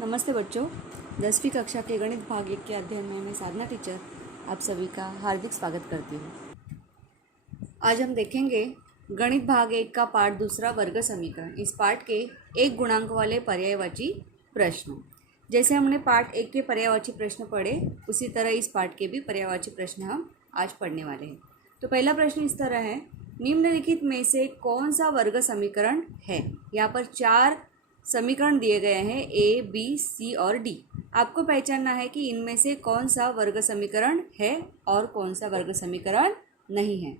नमस्ते बच्चों, 10वीं कक्षा के गणित भाग 1 के अध्ययन में मैं साधना टीचर आप सभी का हार्दिक स्वागत करती हूँ। आज हम देखेंगे गणित भाग 1 का पाठ दूसरा वर्ग समीकरण। इस पाठ के एक गुणांक वाले पर्यायवाची प्रश्न। जैसे हमने पाठ 1 के पर्यायवाची प्रश्न पढ़े, उसी तरह इस पाठ के भी पर्यायवाची प्रश्न हम आज पढ़ने वाले हैं। तो पहला प्रश्न इस तरह है, निम्नलिखित में से कौन सा वर्ग समीकरण है। यहाँ पर 4 समीकरण दिए गए हैं, ए, बी, सी और डी। आपको पहचानना है कि इनमें से कौन सा वर्ग समीकरण है और कौन सा वर्ग समीकरण नहीं है।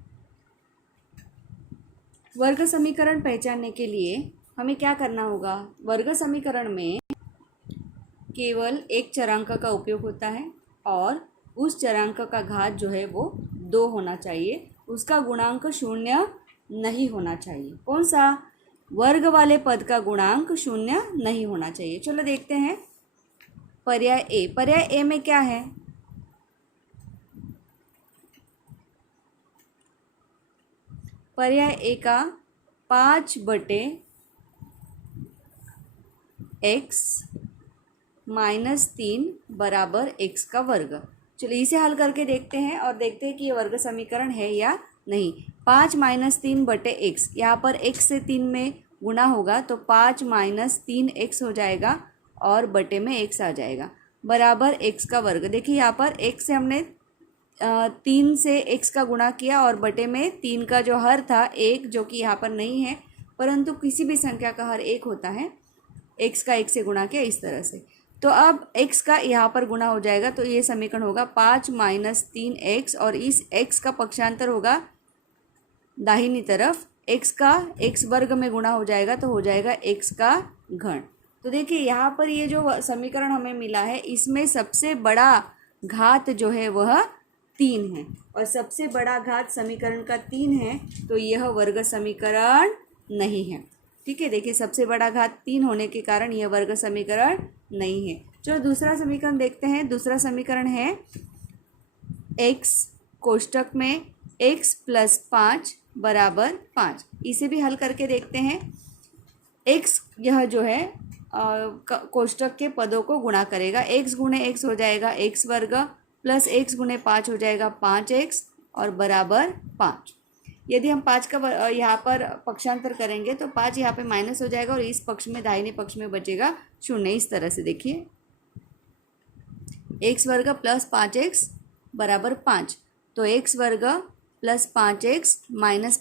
वर्ग समीकरण पहचानने के लिए हमें क्या करना होगा। वर्ग समीकरण में केवल एक चरांक का उपयोग होता है और उस चरांक का घात जो है वो 2 होना चाहिए, उसका गुणांक 0 नहीं होना चाहिए। कौन सा? वर्ग वाले पद का गुणांक 0 नहीं होना चाहिए। चलो देखते हैं पर्याय ए। पर्याय ए में क्या है? पर्याय ए का 5/x - 3 बराबर x का वर्ग। चलिए इसे हल करके देखते हैं और देखते हैं कि ये वर्ग समीकरण है या नहीं। 5 - 3/x, यहाँ पर x से 3 में गुणा होगा तो 5 - 3x हो जाएगा और बटे में x आ जाएगा बराबर x का वर्ग। देखिए यहाँ पर x से हमने 3 से x का गुणा किया और बटे में 3 का जो हर था 1, जो कि यहाँ पर नहीं है, परंतु किसी भी संख्या का हर 1 होता है। x का 1 से गुणा किया इस तरह से, तो अब x का यहाँ पर गुणा हो जाएगा तो ये समीकरण होगा 5 - 3x और इस x का पक्षांतर होगा दाहिनी तरफ, x का x वर्ग में गुणा हो जाएगा तो हो जाएगा x का घन। तो देखिए यहाँ पर ये जो समीकरण हमें मिला है, इसमें सबसे बड़ा घात जो है वह 3 है और सबसे बड़ा घात समीकरण का 3 है, तो यह वर्ग समीकरण नहीं है। ठीक है, देखिए सबसे बड़ा घात 3 होने के कारण यह वर्ग समीकरण नहीं है। चलो दूसरा समीकरण देखते हैं। दूसरा समीकरण है x कोष्टक में x + 5 बराबर 5। इसे भी हल करके देखते हैं। x यह जो है कोष्टक के पदों को गुणा करेगा। x गुणे x हो जाएगा x वर्ग प्लस x गुणे 5 हो जाएगा 5x और बराबर 5। यदि हम 5 का यहाँ पर पक्षांतर करेंगे तो 5 यहाँ पे माइनस हो जाएगा और इस पक्ष में दाहिने पक्ष में बचेगा 0। इस तरह से देखिए x वर्ग प्लस 5x बराबर 5, तो x वर्ग प्लस 5x -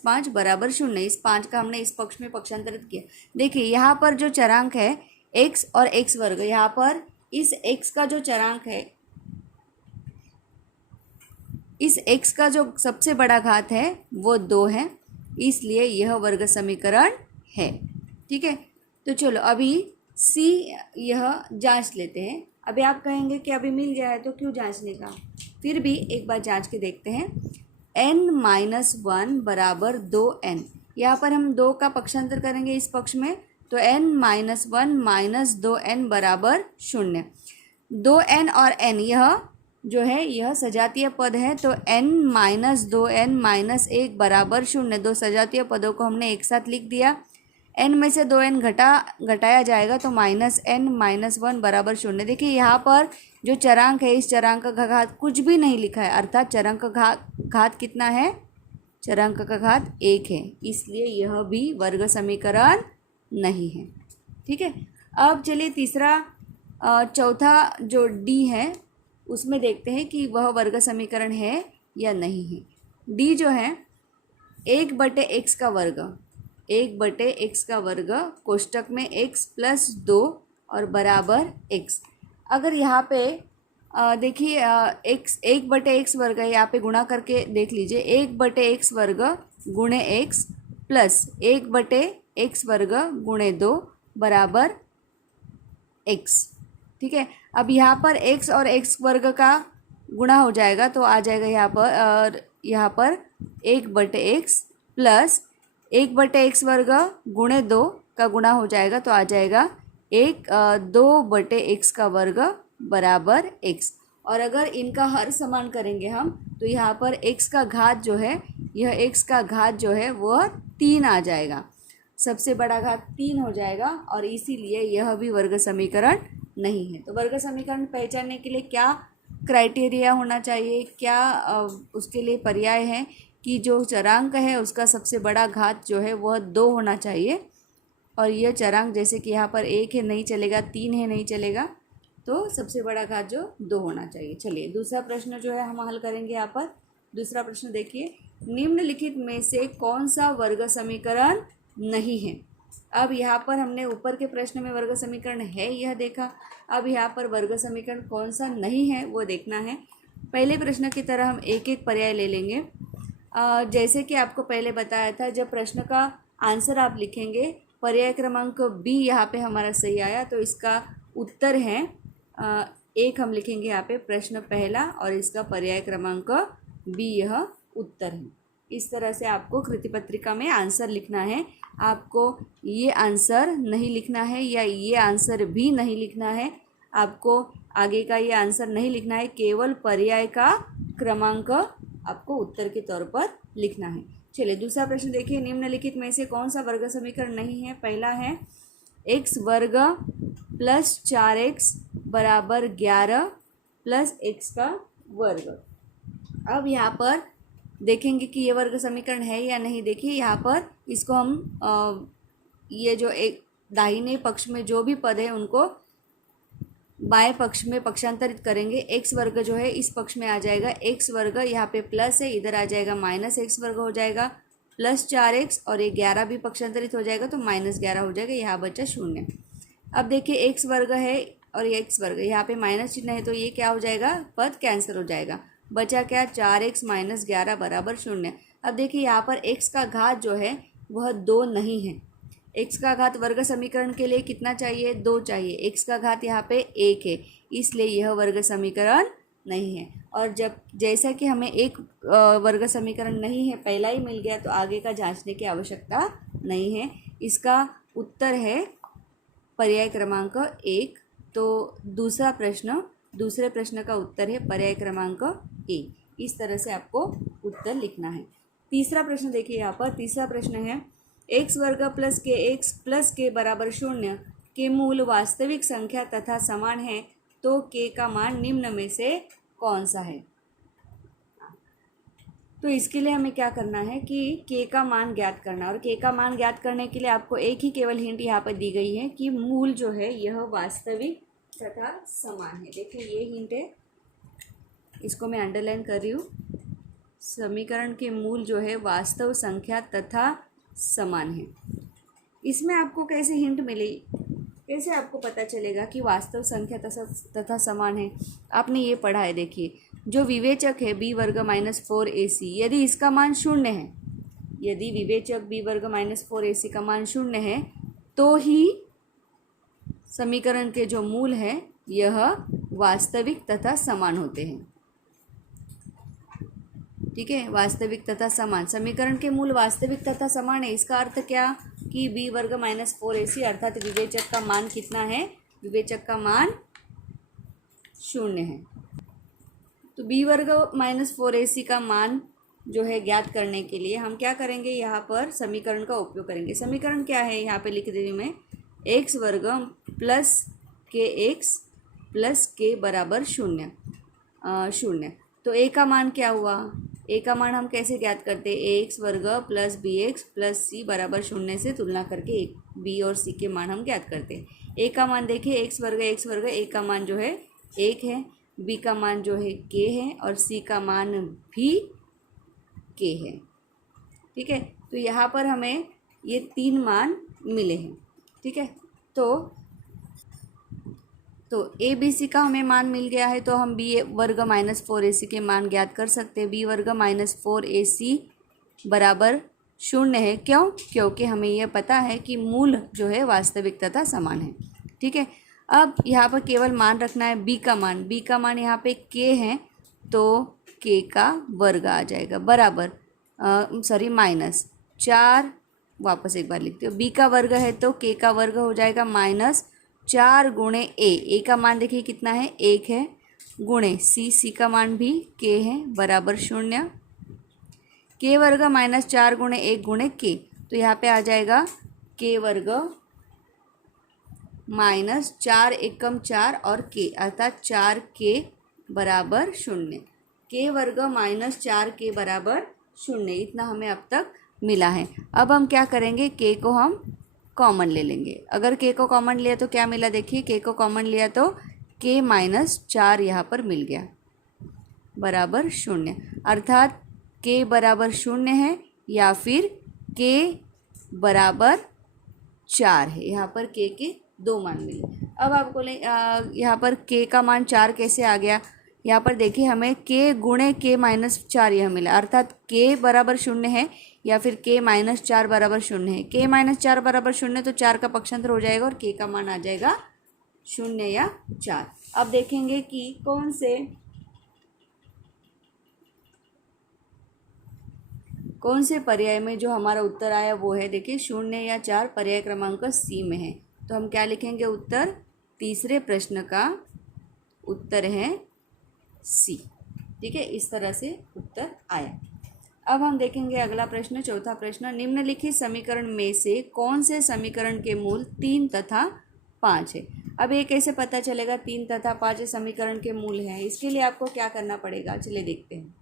5 बराबर 0। इस 5 का हमने इस पक्ष में पक्षांतरित किया। देखिए यहाँ पर जो चरांक है x और x वर्ग, यहाँ पर इस x का जो चरांक है, इस x का जो सबसे बड़ा घात है वो 2 है, इसलिए यह वर्ग समीकरण है। ठीक है, तो चलो अभी c यह जांच लेते हैं। अभी आप कहेंगे कि अभी मिल गया है तो क्यों जांचने का, फिर भी एक बार जांच के देखते हैं। n - 1 बराबर 2n, यहाँ पर हम 2 का पक्षांतर करेंगे इस पक्ष में तो n - 1 - 2n बराबर 0। 2n और n यह जो है यह सजातीय पद है, तो n - 2n - 1 बराबर 0। 2 सजातीय पदों को हमने एक साथ लिख दिया। n में से 2n घटाया जाएगा तो -n - 1 बराबर 0। देखिए यहाँ पर जो चरांक है, इस चरांक का घात कुछ भी नहीं लिखा है, अर्थात चरांक का घात कितना है? चरांक का घात 1 है, इसलिए यह भी वर्ग समीकरण नहीं है। ठीक है, अब चलिए तीसरा चौथा जो डी है उसमें देखते हैं कि वह वर्ग समीकरण है या नहीं है। डी जो है 1/x का वर्ग, 1/x का वर्ग कोष्टक में x + 2 और बराबर x। अगर यहाँ पे देखिए x 1/x वर्ग है, यहाँ पे गुणा करके देख लीजिए। 1/x वर्ग गुणे x प्लस 1/x वर्ग गुणे 2 बराबर x। ठीक है, अब यहाँ पर x और x वर्ग का गुणा हो जाएगा तो आ जाएगा यहाँ पर 1/x प्लस 1/x वर्ग गुणे 2 का गुणा हो जाएगा तो आ जाएगा 2/x का वर्ग बराबर x। और अगर इनका हर समान करेंगे हम तो यहाँ पर x का घात जो है, यह x का घात जो है वह 3 आ जाएगा। सबसे बड़ा घात 3 हो जाएगा और इसीलिए यह भी वर्ग समीकरण नहीं है। तो वर्ग समीकरण पहचानने के लिए क्या क्राइटेरिया होना चाहिए, क्या उसके लिए पर्याय है कि जो चरांक है उसका सबसे बड़ा घात जो है वह 2 होना चाहिए, और यह चरांक जैसे कि यहाँ पर 1 है नहीं चलेगा, 3 है नहीं चलेगा, तो सबसे बड़ा घात जो 2 होना चाहिए। चलिए दूसरा प्रश्न जो है हम हल करेंगे यहाँ पर। दूसरा प्रश्न देखिए, निम्नलिखित में से कौन सा वर्ग समीकरण नहीं है। अब यहाँ पर हमने ऊपर के प्रश्न में वर्ग समीकरण है यह देखा, अब यहाँ पर वर्ग समीकरण कौन सा नहीं है वो देखना है। पहले प्रश्न की तरह हम एक एक पर्याय ले लेंगे। जैसे कि आपको पहले बताया था, जब प्रश्न का आंसर आप लिखेंगे पर्याय क्रमांक बी यहाँ पे हमारा सही आया, तो इसका उत्तर है एक हम लिखेंगे यहाँ पे प्रश्न पहला और इसका पर्याय क्रमांक बी यह उत्तर है। इस तरह से आपको कृति पत्रिका में आंसर लिखना है। आपको ये आंसर नहीं लिखना है या ये आंसर भी नहीं लिखना है, आपको आगे का ये आंसर नहीं लिखना है, केवल पर्याय का क्रमांक आपको उत्तर के तौर पर लिखना है। चलिए दूसरा प्रश्न देखिए, निम्नलिखित में से कौन सा वर्ग समीकरण नहीं है। पहला है x वर्ग प्लस 4x बराबर 11 प्लस x का वर्ग। अब यहाँ पर देखेंगे कि ये वर्ग समीकरण है या नहीं। देखिए यहाँ पर इसको हम ये जो एक दाहिने पक्ष में जो भी पद है उनको बाएं पक्ष में पक्षांतरित करेंगे। x वर्ग जो है इस पक्ष में आ जाएगा, x वर्ग यहाँ पे प्लस है, इधर आ जाएगा माइनस x वर्ग हो जाएगा, प्लस 4x और ये 11 भी पक्षांतरित हो जाएगा तो माइनस 11 हो जाएगा, यहाँ बचा 0। अब देखिए x वर्ग है और ये x वर्ग, यहाँ पे माइनस चिन्ह है तो ये क्या हो जाएगा, पद कैंसिल हो जाएगा, बचा क्या 4x माइनस 11 बराबर 0। अब देखिए यहाँ पर x का घात जो है वह 2 नहीं है। x का घात वर्ग समीकरण के लिए कितना चाहिए, 2 चाहिए। x का घात यहाँ पे 1 है, इसलिए यह वर्ग समीकरण नहीं है। और जब जैसा कि हमें एक वर्ग समीकरण नहीं है पहला ही मिल गया तो आगे का जांचने की आवश्यकता नहीं है। इसका उत्तर है पर्याय क्रमांक 1। तो दूसरे प्रश्न का उत्तर है पर्याय क्रमांक ए। इस तरह से आपको उत्तर लिखना है। तीसरा प्रश्न देखिए यहाँ पर। तीसरा प्रश्न है x वर्ग प्लस के एक्स प्लस के बराबर 0 के मूल वास्तविक संख्या तथा समान है तो k का मान निम्न में से कौन सा है। तो इसके लिए हमें क्या करना है कि k का मान ज्ञात करना, और k का मान ज्ञात करने के लिए आपको एक ही केवल हिंट यहाँ पर दी गई है कि मूल जो है यह वास्तविक तथा समान है। देखिए ये हिंट है, इसको मैं अंडरलाइन कर रही हूँ। समीकरण के मूल जो है वास्तव संख्या तथा समान है। इसमें आपको कैसे हिंट मिली, कैसे आपको पता चलेगा कि वास्तव संख्या तथा समान है। आपने ये पढ़ा है, देखिए जो विवेचक है b वर्ग माइनस 4ac, यदि इसका मान 0 है, यदि विवेचक b वर्ग माइनस 4ac का मान 0 है तो ही समीकरण के जो मूल है यह वास्तविक तथा समान होते हैं। ठीक है, वास्तविक तथा समान, समीकरण के मूल वास्तविक तथा समान है। इसका अर्थ क्या कि b वर्ग माइनस 4ac अर्थात विवेचक का मान कितना है, विवेचक का मान 0 है। तो b वर्ग माइनस 4ac का मान जो है ज्ञात करने के लिए हम क्या करेंगे, यहाँ पर समीकरण का उपयोग करेंगे। समीकरण क्या है यहाँ पे लिख दे रही हूँ मैं, x वर्ग प्लस के एक्स प्लस के बराबर 0। तो a का मान क्या हुआ, a का मान हम कैसे ज्ञात करते हैं, ax वर्ग प्लस बी एक्स प्लस सी बराबर 0 से तुलना करके b और c के मान हम ज्ञात करते हैं। a का मान देखिए x वर्ग a का मान जो है 1 है, b का मान जो है k है और c का मान भी k है। ठीक है, तो यहाँ पर हमें ये 3 मान मिले हैं। ठीक है, तो ए बी सी का हमें मान मिल गया है, तो हम बी वर्ग माइनस 4ac के मान ज्ञात कर सकते हैं। b वर्ग माइनस 4ac बराबर 0 है, क्यों, क्योंकि हमें यह पता है कि मूल जो है वास्तविक तथा समान है। ठीक है, अब यहाँ पर केवल मान रखना है b का मान यहाँ पे k है तो k का वर्ग आ जाएगा बराबर माइनस 4, वापस एक बार लिखते हो, b का वर्ग है तो k का वर्ग हो जाएगा माइनस 4 गुणे a का मान देखिए कितना है 1 है, गुणे c का मान भी k है बराबर 0, k वर्ग माइनस 4 गुणे 1 गुणे k, तो यहाँ पे आ जाएगा k वर्ग माइनस 4 एकम 4 और के अर्थात 4k बराबर 0। के वर्ग माइनस 4k बराबर 0, इतना हमें अब तक मिला है। अब हम क्या करेंगे, के को हम कॉमन ले लेंगे। अगर के को कॉमन लिया तो क्या मिला, देखिए के को कॉमन लिया तो के माइनस 4 यहाँ पर मिल गया बराबर 0, अर्थात के बराबर 0 है या फिर के बराबर 4 है। यहाँ पर के दो मान मिले। अब आपको यहाँ पर के का मान 4 कैसे आ गया, यहाँ पर देखिए हमें के गुणे के माइनस 4 यह मिला, अर्थात के बराबर 0 है या फिर के माइनस 4 बराबर 0 है। के माइनस 4 बराबर 0 तो 4 का पक्षांतर हो जाएगा और के का मान आ जाएगा 0 या 4। अब देखेंगे कि कौन से पर्याय में जो हमारा उत्तर आया वो है, देखिए 0 या 4 पर्याय क्रमांक सी में है। तो हम क्या लिखेंगे, उत्तर तीसरे प्रश्न का उत्तर है सी। ठीक है, इस तरह से उत्तर आया। अब हम देखेंगे अगला प्रश्न, चौथा प्रश्न, निम्नलिखित समीकरण में से कौन से समीकरण के मूल 3 तथा 5 है। अब ये कैसे पता चलेगा 3 तथा 5 समीकरण के मूल हैं, इसके लिए आपको क्या करना पड़ेगा, चलिए देखते हैं।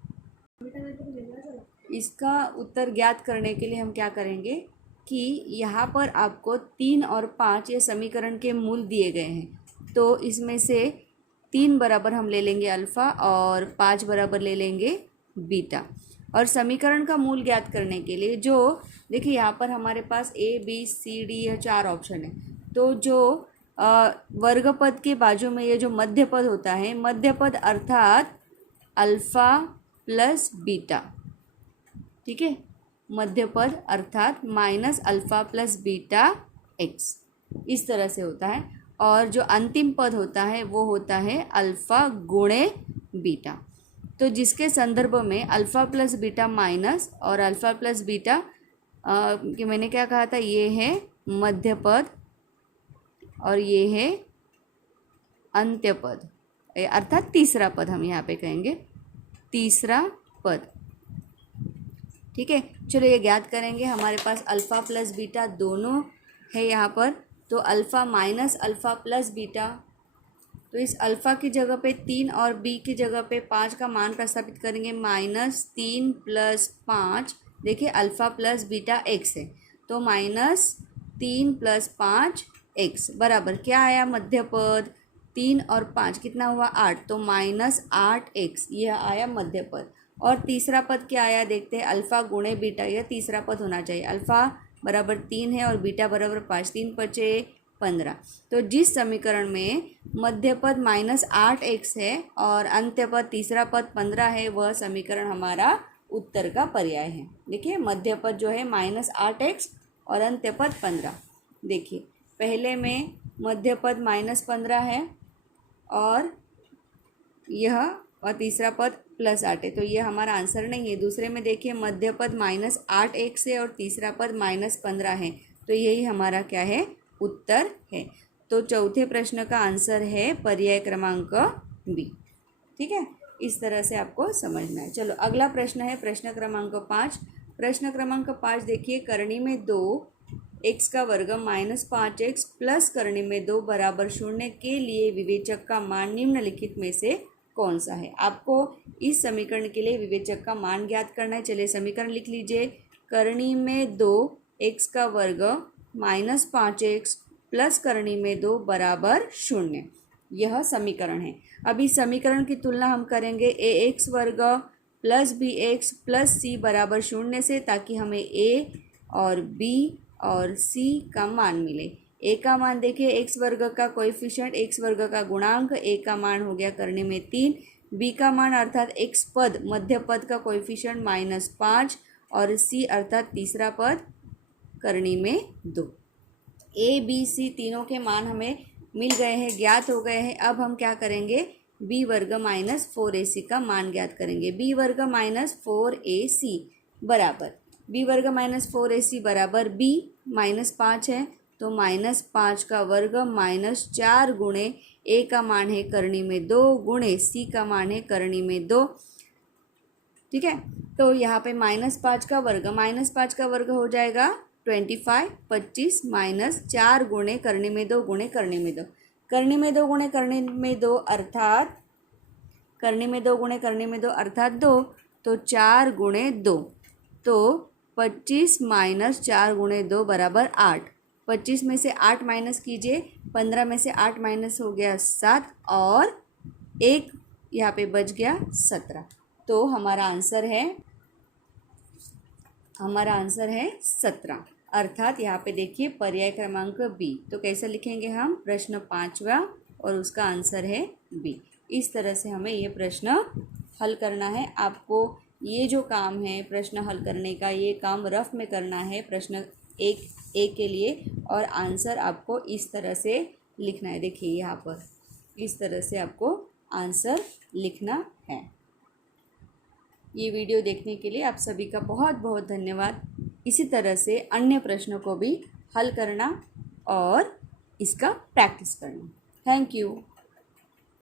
इसका उत्तर ज्ञात करने के लिए हम क्या करेंगे कि यहाँ पर आपको 3 और 5 ये समीकरण के मूल दिए गए हैं, तो इसमें से 3 बराबर हम ले लेंगे अल्फ़ा और 5 बराबर ले लेंगे बीटा। और समीकरण का मूल ज्ञात करने के लिए जो देखिए यहाँ पर हमारे पास ए बी सी डी यह 4 ऑप्शन है, तो जो वर्ग पद के बाजू में ये जो मध्य पद होता है, मध्य पद अर्थात अल्फ़ा प्लस बीटा, ठीक है, मध्य पद अर्थात minus alpha plus beta x, इस तरह से होता है। और जो अंतिम पद होता है वो होता है अल्फ़ा गुणे बीटा। तो जिसके संदर्भ में अल्फ़ा प्लस बीटा माइनस और अल्फ़ा प्लस बीटा कि मैंने क्या कहा था, ये है मध्य पद और ये है अंत्य पद, अर्थात तीसरा पद हम यहाँ पे कहेंगे तीसरा पद। ठीक है, चलो ये ज्ञात करेंगे। हमारे पास अल्फ़ा प्लस बीटा दोनों है यहाँ पर, तो alpha minus alpha plus beta, तो इस अल्फ़ा की जगह पे 3 और बी की जगह पे 5 का मान प्रस्तापित करेंगे, -3 + 5, देखिए अल्फ़ा प्लस बीटा एक्स है, तो -3 + 5 एक्स बराबर क्या आया, मध्य पद 3 और 5 कितना हुआ 8, तो -8 एक्स यह आया मध्य पद। और तीसरा पद क्या आया देखते हैं, अल्फ़ा गुणे बीटा, यह तीसरा पद होना चाहिए। अल्फ़ा बराबर 3 है और बीटा बराबर 5, 3 × 5 = 15। तो जिस समीकरण में मध्य पद -8 एक्स है और अंत्य पद तीसरा पद 15 है, वह समीकरण हमारा उत्तर का पर्याय है। देखिए मध्य पद जो है -8 एक्स और अंत्य पद 15। देखिए पहले में मध्य पद -15 है और यह और तीसरा पद +8 है, तो ये हमारा आंसर नहीं है। दूसरे में देखिए मध्य पद -8 एक्स है और तीसरा पद -15 है, तो यही हमारा क्या है, उत्तर है। तो चौथे प्रश्न का आंसर है पर्याय क्रमांक बी। ठीक है, इस तरह से आपको समझना है। चलो अगला प्रश्न है प्रश्न क्रमांक 5। प्रश्न क्रमांक 5 देखिए, करणी में 2x का वर्ग -5x प्लस करणी में 2 बराबर 0 के लिए विवेचक का मान निम्नलिखित में से कौन सा है। आपको इस समीकरण के लिए विवेचक का मान ज्ञात करना है। चलिए समीकरण लिख लीजिए, करणी में 2x का वर्ग -5x प्लस करणी में 2 बराबर 0, यह समीकरण है। अब इस समीकरण की तुलना हम करेंगे ax वर्ग प्लस bx प्लस c बराबर 0 से, ताकि हमें a और b और c का मान मिले। a का मान देखिए x वर्ग का कोएफिशिएंट, x वर्ग का गुणांक, a का मान हो गया करने में 3, b का मान अर्थात x पद मध्य पद का कोएफिशिएंट -5 और c अर्थात तीसरा पद करनी में 2। a b c तीनों के मान हमें मिल गए हैं, ज्ञात हो गए हैं। अब हम क्या करेंगे, b वर्ग -4ac का मान ज्ञात करेंगे। b वर्ग -4ac बराबर b वर्ग -4ac बराबर b -5 है, तो -5 का वर्ग -4 गुणे a का मान है करणी में 2 गुणे c का मान है करणी में 2। ठीक है, तो यहाँ पे -5 का वर्ग हो जाएगा 25 25 माइनस 4 गुणे करने में 2 गुणे करने में 2, करने में 2 गुणे करने में 2 अर्थात करने में 2 गुणे करने में 2 अर्थात 2, तो 4 गुणे 2, तो 25 माइनस 4 गुणे 2 बराबर 8। 25 में से 8 माइनस कीजिए, 15 में से 8 माइनस हो गया 7 और 1 यहाँ पे बच गया 17। तो हमारा आंसर है 17, अर्थात यहाँ पे देखिए पर्याय क्रमांक बी। तो कैसे लिखेंगे हम? प्रश्न 5वां और उसका आंसर है बी। इस तरह से हमें ये प्रश्न हल करना है। आपको ये जो काम है प्रश्न हल करने का, ये काम रफ में करना है प्रश्न एक के लिए, और आंसर आपको इस तरह से लिखना है। देखिए यहाँ पर इस तरह से आपको आंसर लिखना है। ये वीडियो देखने के लिए आप सभी का बहुत बहुत धन्यवाद। इसी तरह से अन्य प्रश्नों को भी हल करना और इसका प्रैक्टिस करना। Thank you.